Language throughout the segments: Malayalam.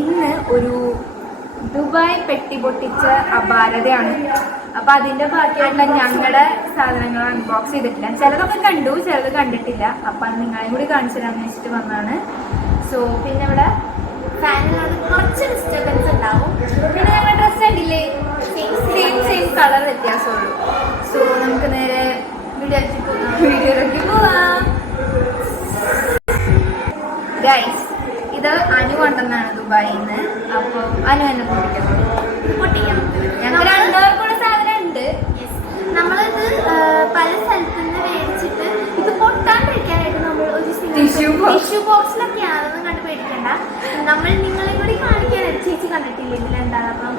ഇന്ന് ഒരു ദുബായ് പെട്ടി പൊട്ടിച്ച അപാരതയാണ്. അപ്പൊ അതിന്റെ ബാക്കിയായിട്ടുള്ള ഞങ്ങളുടെ സാധനങ്ങൾ അൺബോക്സ് ചെയ്തിട്ടില്ല. ചിലതൊക്കെ കണ്ടു, ചിലത് കണ്ടിട്ടില്ല. അപ്പൊ നിങ്ങളെയും കൂടി കാണിച്ചു തരാമെന്ന് വെച്ചിട്ട് വന്നാണ്. സോ പിന്നെ ഇവിടെ ഫാനിനോട് കുറച്ച് ഡിസ്റ്റർബൻസ് ഉണ്ടാവും. പിന്നെ ഞങ്ങളുടെ ഡ്രസ്സ് കണ്ടില്ലേ, സെയിം കളർ വ്യത്യാസമുള്ളൂ. സോ നമുക്ക് നേരെ വീഡിയോയിലേക്ക് പോവാം. ഗൈസ്, ഇത് അനു കൊണ്ടെന്നാണ് ദുബായിൽ നിന്ന്. അപ്പൊ അനു എന്നെ പൊട്ടിക്കാം. ഞങ്ങൾ രണ്ടുപേർക്കുള്ള സാധനം ഉണ്ട്. നമ്മളിത് പല സ്ഥലത്ത് നിന്ന് മേടിച്ചിട്ട് ഇത് പൊട്ടാണ്ടിരിക്കാനായിട്ട് നമ്മൾ ഒരു ടിഷ്യൂ ബോക്സിലൊക്കെയാണെന്ന് കണ്ട് പേടിക്കണ്ട. നമ്മൾ നിങ്ങളെ കൂടി കാണിക്കാനായിട്ട് ചേച്ചി കണ്ടിട്ടില്ല ഇതിലെന്താണ്. അപ്പം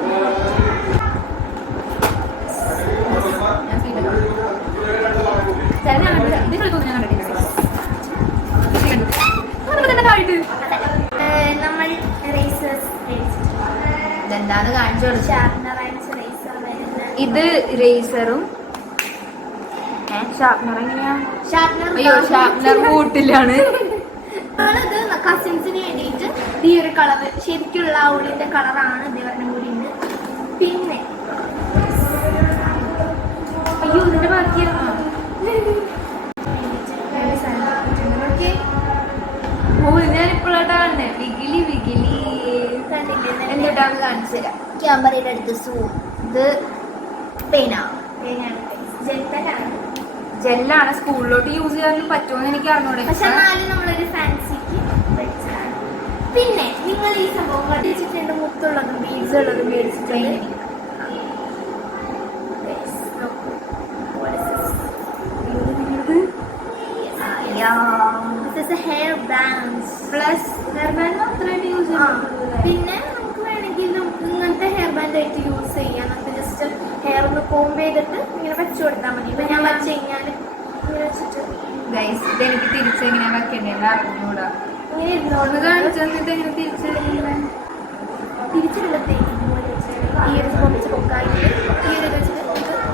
നമ്മൾ ഇതെന്താന്ന് കാണിച്ചു കൊടുത്തു. ഇത് റേസറും ഷാർപ്നർ ബോട്ടിലാണ്. നമ്മളിത് കസിൻസിന് വേണ്ടിയിട്ട് ഈ ഒരു കളർ ശരിക്കുള്ള ഔളിന്റെ കളറാണ് ഇതേവരണം കൂടി ഉണ്ട്. പിന്നെ അയ്യോ ഇതിന്റെ ബാക്കിയാണോ? ഞാനിപ്പോഴാണ് വിഗിലി വിഗിലി എന്തുട്ടാന്ന് കാണിച്ചു തരാം. ക്യാമറയുടെ അടുത്ത് സൂം. ഇത് ജെല്ലാണ്. സ്കൂളിലോട്ട് യൂസ് ചെയ്യാൻ പറ്റുമോ എനിക്ക് അറിഞ്ഞൂടെ. പക്ഷെ എന്നാലും നമ്മളൊരു ഫാൻസിക്ക് മേടിച്ചതാണ്. പിന്നെ നിങ്ങൾ ഈ സംഭവം കണ്ടിച്ചിട്ടുണ്ട്, മുത്തുള്ളതും ബീഡ്സ് ഉള്ളതും മേടിച്ചിട്ടുണ്ട്. Hair bands plus hair band മാത്രമായിട്ട് യൂസ് ചെയ്യാം. പിന്നെ നമുക്ക് വേണമെങ്കിൽ ഇങ്ങനത്തെ ഹെയർ ബാൻഡ് ആയിട്ട് യൂസ് ചെയ്യാം. നമുക്ക് ജസ്റ്റ് ഹെയർ ഒന്ന് കോംബ് ചെയ്തിട്ട് ഇങ്ങനെ വെച്ചു കൊടുത്താൽ മതി. ഇപ്പൊ ഞാൻ വെച്ച് കഴിഞ്ഞാൽ ഇങ്ങനെ വെച്ചിട്ട് ഇതെനിക്ക് തിരിച്ചെങ്ങനെ വെക്കേണ്ടത് അറിഞ്ഞൂടാ. ഇങ്ങനെ ഇരുന്നോണ്ട് കാണിച്ചു തന്നിട്ട് എങ്ങനെ തിരിച്ചിടുമ്പത്തേക്ക് ഈ ഒരു പൊടിച്ച് പൊക്കായിട്ട് ഈ ഒരു വെച്ചിട്ട്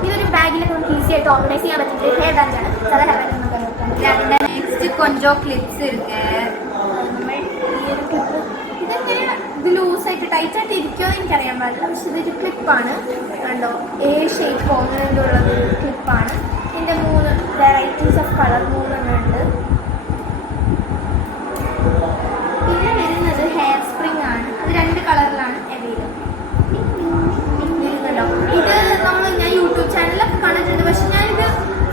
ഇതൊരു ബാഗിലൊക്കെ നമുക്ക് ഈസി ആയിട്ട് ഓർഗനൈസ് ചെയ്യാൻ പറ്റുന്ന ഹെയർ ബാൻഡാണ്. സാധാ ഹെയർ ബാൻഡ് നമുക്ക് നെക്സ്റ്റ് കൊഞ്ചോ ക്ലിപ്സ് ഇருக்கு. നമ്മൾ ഈ ഒരു ക്ലിപ്പ് ഇതെങ്ങനെ ഇത് ലൂസായിട്ട് ടൈറ്റായിട്ട് ഇരിക്കുമോ എന്ന് എനിക്കറിയാൻ പാടില്ല. പക്ഷെ ഇതൊരു ക്ലിപ്പാണ്. കണ്ടോ, ഷേപ്പ് ഉള്ളത് ക്ലിപ്പാണ്. ഇതിൻ്റെ 3 വെറൈറ്റീസ് ഓഫ് കളർ 3 ഉണ്ട്. പിന്നെ വരുന്നത് ഹെയർ സ്പ്രിംഗ് ആണ്. അത് 2 കളറിലാണ് അവൈലബിൾ. ഇത് ഞാൻ യൂട്യൂബ് ചാനലൊക്കെ കണ്ടിട്ടുണ്ട്. പക്ഷെ ഞാനിത്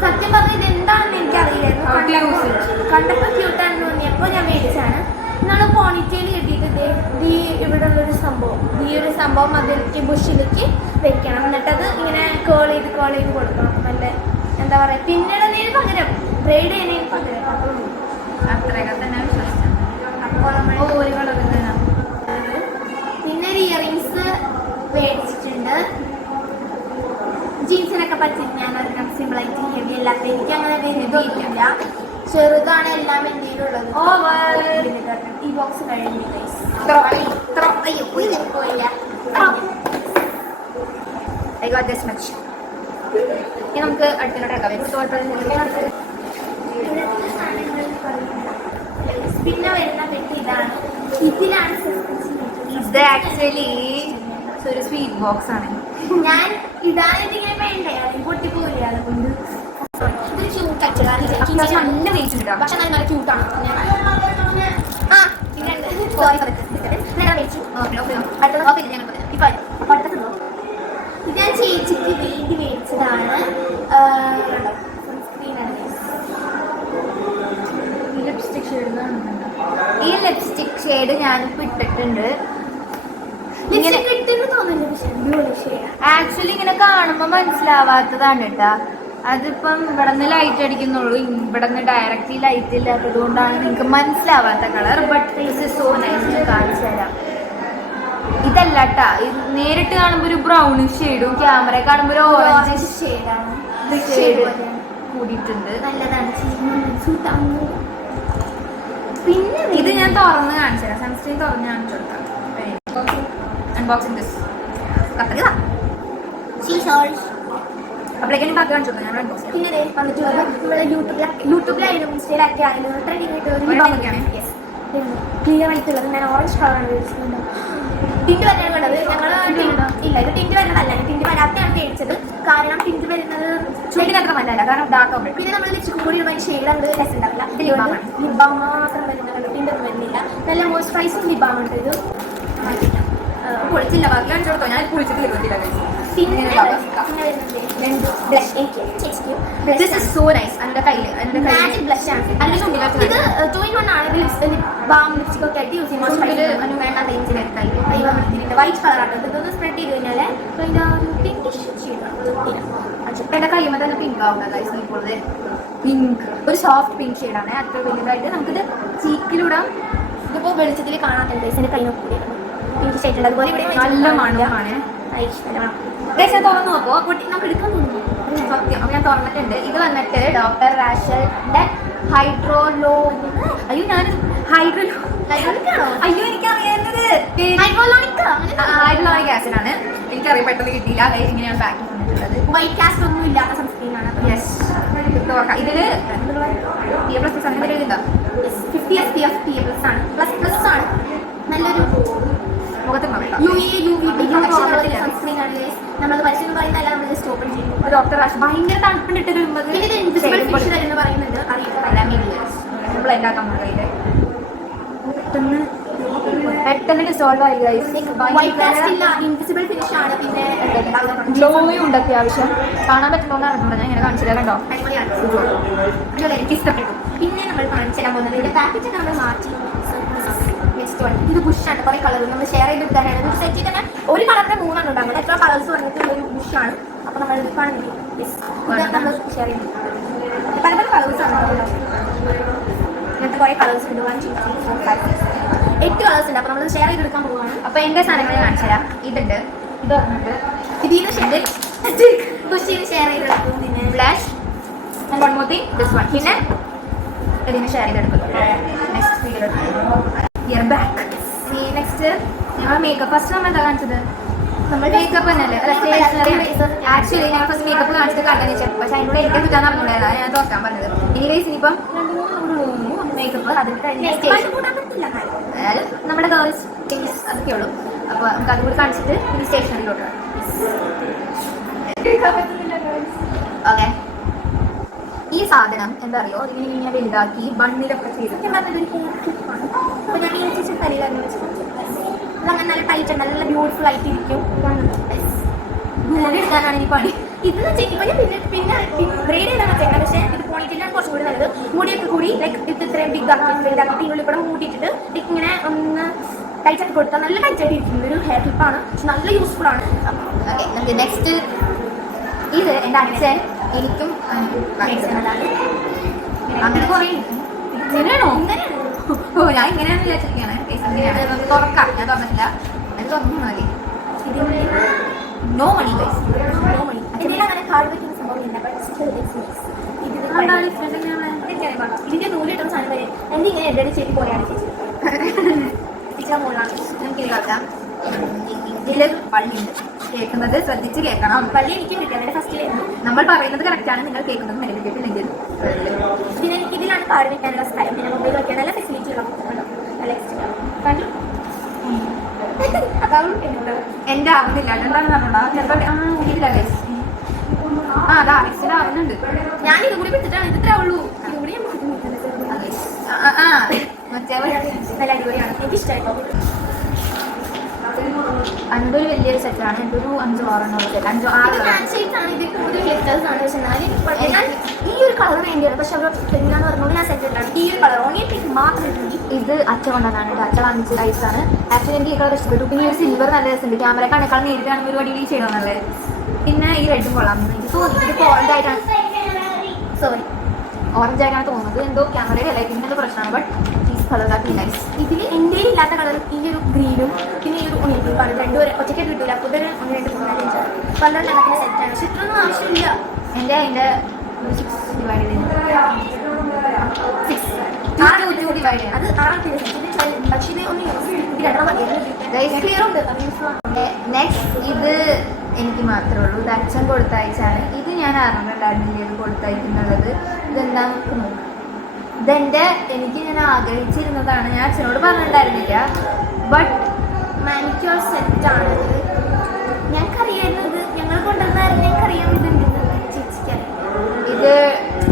സത്യം പറഞ്ഞ ഇത് എന്താണെന്ന് എനിക്കറിയില്ലായിരുന്നു. കണ്ടപ്പോൾ ക്യൂട്ടാണെന്ന് തോന്നിയപ്പോൾ ഞാൻ മേടിച്ചാണ്. നമ്മൾ പോണിറ്റെയിൽ കിട്ടിയിട്ട് ഇവിടെ ഉള്ളൊരു സംഭവം, ഈ ഒരു സംഭവം അതിലേക്ക് ബുഷിലേക്ക് വെക്കണം. എന്നിട്ടത് ഇങ്ങനെ കേൾ ചെയ്ത് കൊടുക്കണം. നല്ല എന്താ പറയുക, പിന്നിടുന്നതിന് പകരം ബ്രൈഡ് ചെയ്യുന്നതിന് പകരം അത്രയൊക്കെ തന്നെ വിശ്വസിച്ചു. അപ്പോൾ നമ്മൾ പിന്നെ ഒരു ഇയറിങ്സ് മേടിച്ചിട്ടുണ്ട്. ജീൻസിനൊക്കെ പറ്റിയിട്ട് ഞാൻ ഒരെണ്ണം സിമ്പിളായിട്ട് ഹെവി അല്ലാത്ത എനിക്ക് അങ്ങനെ വരുന്നില്ല. ചെറുതാണ് എല്ലാം എന്തെങ്കിലും ഉള്ളത്. ഈ ബോക്സ് കഴിഞ്ഞു പോയില്ല. നമുക്ക് അടുത്തോട്ട് പിന്നെ വരുന്ന പെട്ടി ഇതാണ്. ഇതിലാണ് ഇത് ആക്ച്വലി ഒരു സ്വീറ്റ് ബോക്സ് ആണ്. ഞാൻ ഇടാനായിട്ട് ഇങ്ങനെ വേണ്ടേ, പൊട്ടിപ്പോയില്ല. അതുകൊണ്ട് ഇതൊരു ക്യൂട്ട് ആക്ച്വലി നല്ല വെയിറ്റ് ഉണ്ടാവും. പക്ഷെ നല്ല ക്യൂട്ടാണ്. ഇത് ഞാൻ ചേച്ചിക്ക് വേണ്ടി മേടിച്ചതാണ്. ഈ ലിപ്സ്റ്റിക് ഷെയ്ഡ് ഞാനിപ്പോൾ ഇട്ടിട്ടുണ്ട്. ആക്ച്വലി ഇങ്ങനെ കാണുമ്പോൾ മനസ്സിലാവാത്തതാണ് കേട്ടാ. അതിപ്പം ഇവിടെ നിന്ന് ലൈറ്റ് അടിക്കുന്നുള്ളൂ, ഇവിടെ നിന്ന് ഡയറക്റ്റ്ലി ലൈറ്റ് ഇല്ലാത്തത് കൊണ്ടാണ് നിങ്ങൾക്ക് മനസ്സിലാവാത്ത colour. But it's so nice. കാണിച്ചു തരാം. ഇതല്ല കേട്ടാ, ഇത് നേരിട്ട് കാണുമ്പോൾ ഒരു ബ്രൗണിഷ് ഷെയ്ഡും ക്യാമറ കാണുമ്പോൾ ഒരു ഓറഞ്ച് ഷെയ്ഡ് കൂടിയിട്ടുണ്ട്. നല്ലതാണ്. പിന്നെ ഇത് ഞാൻ തുറന്ന് കാണിച്ചു തരാം. സൺസ്ക്രീൻ തുറന്ന് കാണിച്ചു കൊടുക്കാം. അൺബോക്സിംഗ് ദിസ് അപ്പോഴേക്കും ബാക്കി കാണിച്ചു കൊടുക്കാം. ഞാൻ അൺബോക്സ് പിന്നെ വന്നിട്ട് നമ്മളെ യൂട്യൂബിലായാലും ഇൻസ്റ്റയിലൊക്കെ ആയാലും ട്രെൻഡിങ് ആയിട്ട് ഒരു ക്ലിയർ ആയിട്ടുള്ളത്. ഞാൻ ഓറഞ്ച് കളറാണ് മേടിച്ചിട്ടുണ്ട്. ടിൻറ്റ് വരെയാണ് കണ്ടത്. ഞങ്ങള് ഇല്ല, ഇത് ടിൻറ്റ് വരുന്നതല്ല, ടിൻറ്റ് വരാത്തെയാണ് മേടിച്ചത്. കാരണം ടിൻറ്റ് വരുന്നത് ചുവട്ടിനത്ര നല്ലതല്ല, കാരണം ഡാർക്ക് ആവുമ്പോൾ. പിന്നെ നമ്മൾ ലിപ്സ്റ്റിക് കൂടി ഇടുന്ന ഷെയ്ഡ് അത് രസം ഉണ്ടാവില്ല. ലിപ് ബാം മാത്രം വരുന്നുണ്ട്, ടിൻറ്റ് ഒന്നും വരുന്നില്ല. നല്ല മോയ്സ്ചറൈസിങ് ലിപ് ബാം ഉണ്ട്. ഇത് മാറ്റില്ല, പൊളിച്ചില്ല. ബാക്കി കാണിച്ചു കൊടുത്തോ, ഞാൻ പൊളിച്ചിട്ട് വരുന്നില്ല. പിന്നെ മാജിക് ബ്ലഷ് ആണ്. ഇത് 2-in-1 ആണ്. ലിപ് ബാം ലിപ്സ്റ്റിക് ഒക്കെ ആയിട്ട് യൂസ് ചെയ്യുമ്പോൾ വേണ്ട റേഞ്ചിന് വൈറ്റ് കളറാണ്. ഇതൊന്ന് സ്പ്രെഡ് ചെയ്ത് കഴിഞ്ഞാൽ അതിൻ്റെ ഒരു പിങ്കിഷ് എന്റെ കയ്യുമ്പോൾ തന്നെ പിങ്ക് ആവുക. പിങ്ക് ഒരു സോഫ്റ്റ് പിങ്ക് ഷെയ്ഡാണ്. അത്ര വലുതായിട്ട് നമുക്കിത് ചീക്കിലിടാം. ഇതിപ്പോൾ വെളിച്ചത്തിൽ കാണാത്ത എൻ്റെ കൈ നോക്കി പിങ്ക് ഷെയ്ഡ് ഉണ്ട്. അതുപോലെ ഇവിടെ നല്ല മണമാണ്. തുറന്നു നോക്കോ, പൊട്ടി നമുക്ക് എടുക്കാൻ തോന്നുന്നു. സത്യം, അപ്പൊ ഞാൻ തുറന്നിട്ടുണ്ട്. ഇത് വന്നിട്ട് ഡോക്ടർ റാഷലിന്റെ ഹൈഡ്രോലോ അയ്യോ ഞാൻ ഹൈഡ്രോലോ അയ്യോ എനിക്കറിയാവുന്നത് ഹൈഡ്രോലോണിക് ആസിഡ് ആണ്. എനിക്കറിയാൻ പെട്ടെന്ന് കിട്ടിയില്ല. അതായത് ഇങ്ങനെയാണ് പാക്കിംഗ് വന്നിട്ടുള്ളത്. വൈറ്റ് കാസ്റ്റ് ഒന്നും ഇല്ലാത്ത സൺസ്ക്രീൻ ആണ്. യെസ്, ഇതില് PA+ ആണ്. ഇതിൽ എഴുതാം 50 SPF PA+ ആണ്. പ്ലസ് ആണ്. നല്ലൊരു മുഖത്ത് സൺസ്ക്രീൻ ആണ്. നമ്മൾ പരിശീലനം പറയുന്നതല്ല, നമ്മൾ ജസ്റ്റ് ഓപ്പൺ ചെയ്യും. ഡോക്ടർ റാഷ് ഭയങ്കര തണുപ്പിട്ട് വരുന്നത്. ഇത് ഇൻവിസിബിൾ ഫിഷർ എന്ന് പറയുന്നത് അറിയില്ല. നമ്മൾ ഉണ്ടാക്കാൻ നോക്കിയിട്ട് പെട്ടെന്ന് ഡിസോൾവ് ആയി. ഇൻവിസിബിൾ ഫിനിഷ് ആണ്. പിന്നെ ഗ്ലോയും ഉണ്ട് അത്യാവശ്യം. കാണാൻ പറ്റുന്നോന്ന് അറിഞ്ഞൂടാ, ഞാൻ ഇങ്ങനെ കാണിച്ചു തരാം. എനിക്ക് ഇഷ്ടപ്പെട്ടു. പിന്നെ നമ്മൾ കാണിച്ചു തരാൻ പോകുന്നത് ഇതിന്റെ പാക്കേജ് നമ്മൾ മാറ്റി. ഇത് ബുഷാണ്. കുറെ കളർ നമ്മൾ ഷെയർ ചെയ്തെടുക്കാനാണ്. ഒരു സെറ്റിൽ തന്നെ ഒരു കളറിന്റെ 3 ഉണ്ടാകുന്നത്. എത്ര കളേഴ്സ് പറഞ്ഞിട്ടുള്ള ഒരു ബുഷാണ്. അപ്പൊ നമ്മൾ നമ്മൾ ഷെയർ ചെയ്തു. പല പല കളേഴ്സ് ആണ്. ഇങ്ങനത്തെ കുറെ കളേഴ്സ് ഉണ്ട്. 1 2 3 4 5 6 8 കളേഴ്സ് ഉണ്ട്. അപ്പൊ നമ്മൾ ഷെയർ ചെയ്തെടുക്കാൻ പോവുകയാണ്. അപ്പൊ എന്റെ സാധനങ്ങൾ കാണിച്ചു തരാം. ഇതുണ്ട്, ഇത് പറഞ്ഞിട്ട് ഇതിന് ബുഷിന് ഷെയർ ചെയ്തെടുക്കും. പിന്നെ ബ്ലഷ്, പിന്നെ ഇതിന് ഷെയർ ചെയ്തെടുക്കുന്നു. Next year back. നെക്സ്റ്റ് ഞങ്ങൾ മേക്കപ്പ്. ഫസ്റ്റ് നമ്മൾ എന്താ കാണിച്ചത്? നമ്മൾ മേക്കപ്പ് തന്നെയല്ലേ, അല്ല സ്റ്റേഷനറി. ആക്ച്വലി ഞാൻ ഫസ്റ്റ് മേക്കപ്പ് കാണിച്ചിട്ട് കണ്ടെന്ന് വെച്ചാൽ, പക്ഷെ അതിനോട് എനിക്ക് കിട്ടാൻ പറഞ്ഞിട്ടുണ്ടായിരുന്നു. ഞാൻ തോക്കാൻ പറഞ്ഞത്. എനിവേസ് ഇനിയിപ്പം മേക്കപ്പ് അതിന് കഴിഞ്ഞ അതായത് നമ്മുടെ ഗേൾസ് തിങ്സ് അതൊക്കെ ഉള്ളൂ. അപ്പോൾ നമുക്ക് അതുകൂടി കാണിച്ചിട്ട് ഇനി സ്റ്റേഷനറിയിലോട്ട്. ഓക്കെ, ഈ സാധനം എന്താ അറിയോ, ഇതിനെ ഞാൻ വലുതാക്കി ബണ്ണിലൊക്കെ ചെയ്തു. അങ്ങനെ നല്ല ടൈറ്റ് നല്ല ബ്യൂട്ടിഫുൾ ആയിട്ട് ഇരിക്കും. എടുക്കാനാണ് ഈ പണി. ഇത് പിന്നെ ബ്രൈഡ് ചെയ്താൽ ചെയ്യണം. പക്ഷേ ഇത് പോണിറ്റിലാണ് കുറച്ചും കൂടി നല്ലത്. മുടിയൊക്കെ കൂടി ലൈക്ക് ഇത് ഇത്രയും ബിഗ് ആക്കി ഉള്ളിൽ കൂടെ മൂട്ടിയിട്ടിട്ട് ഇങ്ങനെ ഒന്ന് ടൈറ്റ് ആക്കി കൊടുത്താൽ നല്ല ടൈറ്റ് ആയിട്ട് ഇരിക്കുന്നത് ഒരു ഹെയർ ക്ലിപ്പാണ്. പക്ഷെ നല്ല യൂസ്ഫുൾ ആണ്. ഓക്കെ, നമുക്ക് നെക്സ്റ്റ് ഇത് എൻ്റെ അച്ഛൻ എനിക്കും അങ്ങനെ കുറേ ഇങ്ങനെയാണോ? ഓ, ഞാൻ ഇങ്ങനെയാണ് വിചാരിച്ചിരിക്കുകയാണ്. ഇങ്ങനെയാണ് തുറക്കാം. ഞാൻ തുറന്നിട്ടില്ല, അത് തുറന്നു മതി. No money guys, no money. ഇതിൽ അങ്ങനെ കാർഡ് വയ്ക്കുന്ന സംഭവമില്ല. ഇതിന്റെ നൂലിട്ടുന്ന സാധനം വരെ എന്റെ ഇങ്ങനെ എന്റെ ചേച്ചി പോലെയാണ് ചേച്ചി മോളാണ്. എനിക്ക് കേൾക്കാം. ഇതില് പള്ളിയുണ്ട്, കേൾക്കുന്നത് ശ്രദ്ധിച്ച് കേൾക്കണം. പള്ളി എനിക്ക് കിട്ടിയത് ഫസ്റ്റിലായിരുന്നു. നമ്മൾ പറയുന്നത് കറക്റ്റാണ്, നിങ്ങൾ കേൾക്കുന്നത് മെഡിക്കേറ്റില്ലെങ്കിൽ. പിന്നെ ഇതിലാണ് കാർഡ് വയ്ക്കാനുള്ള സ്ഥലം. പിന്നെ മൊബൈൽ വയ്ക്കാൻ നല്ല ഫെസിലിറ്റി ഉള്ള നല്ല എക്സ്ട്രാ കണ്ടു. എന്റെ ആവുന്നില്ല, എന്താണെന്ന് പറഞ്ഞാ ചിലപ്പോൾ ഇതില്ല ഗൈസ്. അതാ ആവുന്നുണ്ട്. ഞാൻ ഇത് കൂടി വിട്ടിട്ടാണ്. ഇത് ഇത്രേ ഉള്ളൂ. ഇത് കൂടി മറ്റേ നല്ല അടിപൊളിയാണ്. എനിക്ക് ഇഷ്ടമായിട്ടോ. അതിൻ്റെ ഒരു വലിയൊരു സെറ്റാണ്. എൻ്റെ ഒരു 5-6 സെറ്റ്, 5-6 ഈ ഒരു കളർ വേണ്ടിയാണ്. പക്ഷെ അവർ പെണ്ണാന്ന് പറഞ്ഞുകൊണ്ട് ഞാൻ സെറ്റ് ഇട്ടാണ്. ഈ ഒരു കളർ ഓൺലി മാത്രം. ഇത് അച്ഛ കൊണ്ടാണ്. അച്ഛ 5 റൈസാണ്. ആക്ച്വലി എനിക്ക് ഈ കളർ ഇഷ്ടപ്പെട്ടു. പിന്നെ ഒരു സിൽവർ നല്ല രസമുണ്ട്. ക്യാമറ കണക്കാൾ നേരിട്ട് കാണുമ്പോൾ ഒരു വടി ചെയ്യണം നല്ലത്. പിന്നെ ഈ റെഡും കൊള്ളാം. എനിക്ക് തോന്നി ഇത് ഓറഞ്ച് ആയിട്ടാണ്, സോറി ഓറഞ്ച് ആയിട്ടാണ് തോന്നുന്നത്. എന്തോ ക്യാമറയുടെ ലൈറ്റിങ്ങിൻ്റെ പ്രശ്നമാണ്. But these colour R nice. ഇതിൽ എൻ്റെ ഇല്ലാത്ത കളർ ഈ ഒരു ഗ്രീനും പിന്നെ ഈ ഒരു ഉണിയാണ്. രണ്ടും ഒറ്റയ്ക്ക് കിട്ടില്ല. അപ്പോൾ ഇതൊരു 1 2 3 4 5 12 എണ്ണത്തിന് സെറ്റാണ്. പക്ഷെ ഇത്രയൊന്നും ആവശ്യമില്ല. അതിൻ്റെ 6 ഡിവൈഡ് അത് 6 പക്ഷേ ഇത് ഒന്ന് ക്ലിയർ ഉണ്ട്. നെക്സ്റ്റ് ഇത് എനിക്ക് മാത്രമേ ഉള്ളൂ. ഇത് അച്ഛൻ കൊടുത്തയച്ചാണ്. ഇത് ഞാൻ അറിഞ്ഞിട്ടുണ്ടായിരുന്നില്ല ഇത് കൊടുത്തയക്കുന്നുള്ളത്. ഇതെന്താ നമുക്ക് നോക്കാം. ഇതെൻ്റെ എനിക്ക് ഞാൻ ആഗ്രഹിച്ചിരുന്നതാണ്. ഞാൻ അച്ഛനോട് പറഞ്ഞിട്ടുണ്ടായിരുന്നില്ല. But manicure സെറ്റാണിത്. ഞങ്ങൾക്കറിയായിരുന്നത് ഞങ്ങൾ കൊണ്ടുവന്നായിരുന്നു. ഞങ്ങൾക്കറിയാൻ ഇതുണ്ടെന്ന് ചേച്ചിക്കറിയാം. ഇത്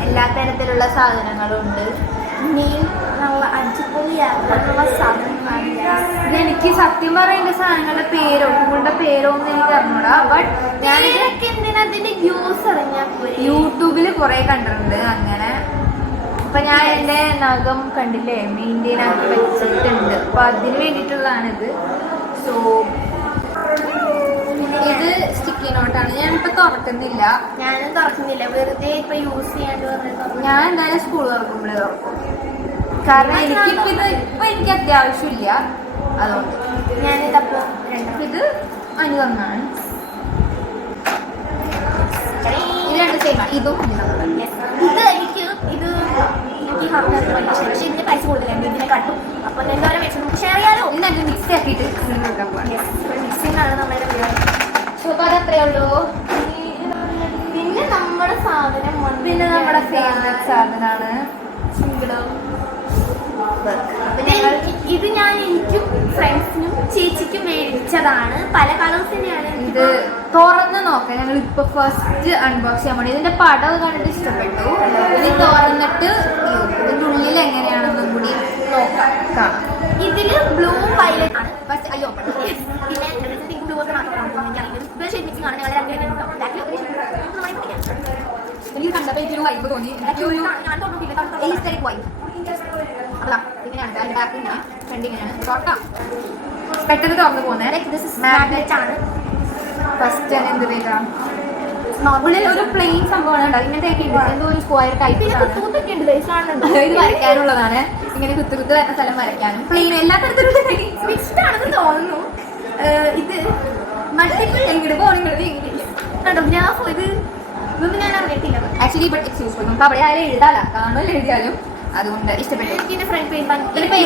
എല്ലാ തരത്തിലുള്ള സാധനങ്ങളും ഉണ്ട്. നെയിൽ നല്ല അടിപൊളിയാക്കാനുള്ള സാധനങ്ങളാണ്. ഇതെനിക്ക് സത്യം പറയേണ്ട സാധനങ്ങളുടെ പേരോ പൂകളുടെ പേരോ ഒന്നും എനിക്ക് അറിഞ്ഞൂടാ. ബട്ട് ഞാനിതൊക്കെ എന്തിനാ അതിന്റെ യൂസ് അറിഞ്ഞാൽ യൂട്യൂബിൽ കുറെ കണ്ടിട്ടുണ്ട് അങ്ങനെ. അപ്പൊ ഞാൻ എൻ്റെ നഖം കണ്ടില്ലേ മെയിൻറ്റെയിൻ ആക്കി വെച്ചിട്ടുണ്ട്. അപ്പൊ അതിന് വേണ്ടിയിട്ടുള്ളതാണിത്. സോ ഇത് സ്റ്റിക്കി നോട്ടാണ്. ഞാനിപ്പോ തുറക്കുന്നില്ല. ഞാനും തുറക്കുന്നില്ല, വെറുതെ ഇപ്പൊ യൂസ് ചെയ്യാണ്ട് പറഞ്ഞിട്ട്. ഞാൻ എന്തായാലും സ്കൂൾ തുറക്കുമ്പോഴേ തുറക്കും. കാരണം എനിക്കിപ്പോ എനിക്ക് അത്യാവശ്യമില്ല. അതുകൊണ്ട് ഞാനിതപ്പോ ഇത് അനുവന്നാണ്. ഇത് രണ്ട് സെയിം. ഇതും ഇത് പക്ഷേ ഇതിന്റെ പൈസ കൂടുതലുണ്ട്. ഇതിനെ കട്ടു. അപ്പൊ എന്തോരം വെച്ച് നമുക്ക് ഷെയർ ചെയ്യാലോ. ഇന്ന് മിക്സ് ആക്കിയിട്ട് മിക്സിങ്ങാണ് നമ്മുടെ പരിപാടി. അപ്പൊ അതത്രേ ഉള്ളൂ. പിന്നെ നമ്മുടെ സാധനം പിന്നെ നമ്മുടെ ഫേവറേറ്റ് സാധനമാണ് സിംഗിളും. ഇത് ഞാൻ എനിക്കും ഫ്രണ്ട്സിനും ചേച്ചിക്കും മേടിച്ചതാണ്. പല കളേഴ്സ് തന്നെയാണ്. ഇത് തുറന്ന് നോക്കാം. ഞങ്ങൾ ഇപ്പൊ ഫസ്റ്റ് അൺബോക്സ് ചെയ്യാൻ വേണ്ടി ഇതിന്റെ പടം കണ്ടിട്ട് ഇഷ്ടപ്പെട്ടു. ഇനി തുറന്നിട്ട് ഇതിന്റെ ഉള്ളിൽ എങ്ങനെയാണെന്നും കൂടി നോക്കാം, കാണാം. ഇതില് ബ്ലൂ വയലറ്റ് ആണ്. അയ്യോ പിന്നെ ബ്ലൂ ഒക്കെ മാത്രമാണ്. ഷെയ്ഡിങ് ആണ്. ഞങ്ങൾ എനിക്ക് കണ്ടപ്പോൾ എനിക്കൊരു വൈബ് തോന്നി. പെട്ടെന്ന് തുറന്നു പോകുന്നത് ആണ്. ഫസ്റ്റ് എന്ത് പേരാ ഉള്ളിൽ ഒരു പ്ലെയിൻ സംഭവമാണ്. ഇങ്ങനത്തെ എന്തോ ഒരു സ്ക്വയർ ടൈപ്പ് ഇത് വരയ്ക്കാനുള്ളതാണ്. ഇങ്ങനെ കുത്തു കുത്ത് വരുന്ന സ്ഥലം വരയ്ക്കാനും പ്ലെയിൻ എല്ലാ തരത്തിലുള്ള മിക്സ്ഡ് ആണെന്ന് തോന്നുന്നു. ഇത് മൾട്ടിപ്പിൾ എങ്ങോട്ട് പോകണമെങ്കിൽ കണ്ടോ ഞാൻ ഇത് ഇതൊന്നും ഞാൻ അറിഞ്ഞിട്ടില്ല. Actually but it's useful. നമുക്ക് അവിടെ ആരും എഴുതാല കാണുമല്ലോ എഴുതിയാലും. അതുകൊണ്ട് ഇഷ്ടപ്പെട്ടു. ഇതിന്റെ ഫ്രണ്ട് പേജ്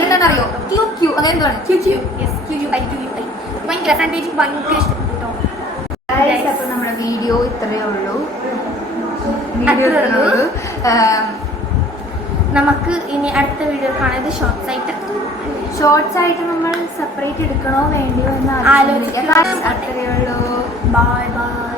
എന്താണെന്നറിയോ ക്യൂ ക്യൂ അങ്ങനെ എന്താണ് ക്യൂ ക്യൂ ഭയങ്കര ഫ്രണ്ട് പേജ് ഭയങ്കര ഇഷ്ടപ്പെട്ടു. അപ്പൊ നമ്മുടെ വീഡിയോ ഇത്രയേ ഉള്ളൂ. നമുക്ക് ഇനി അടുത്ത വീഡിയോ കാണാൻ ഷോർട്സ് ആയിട്ട് നമ്മൾ സെപ്പറേറ്റ് എടുക്കണോ വേണ്ടിയോ എന്ന് ആലോചിക്കാം. അത്രയേ ഉള്ളൂ. Bye bye.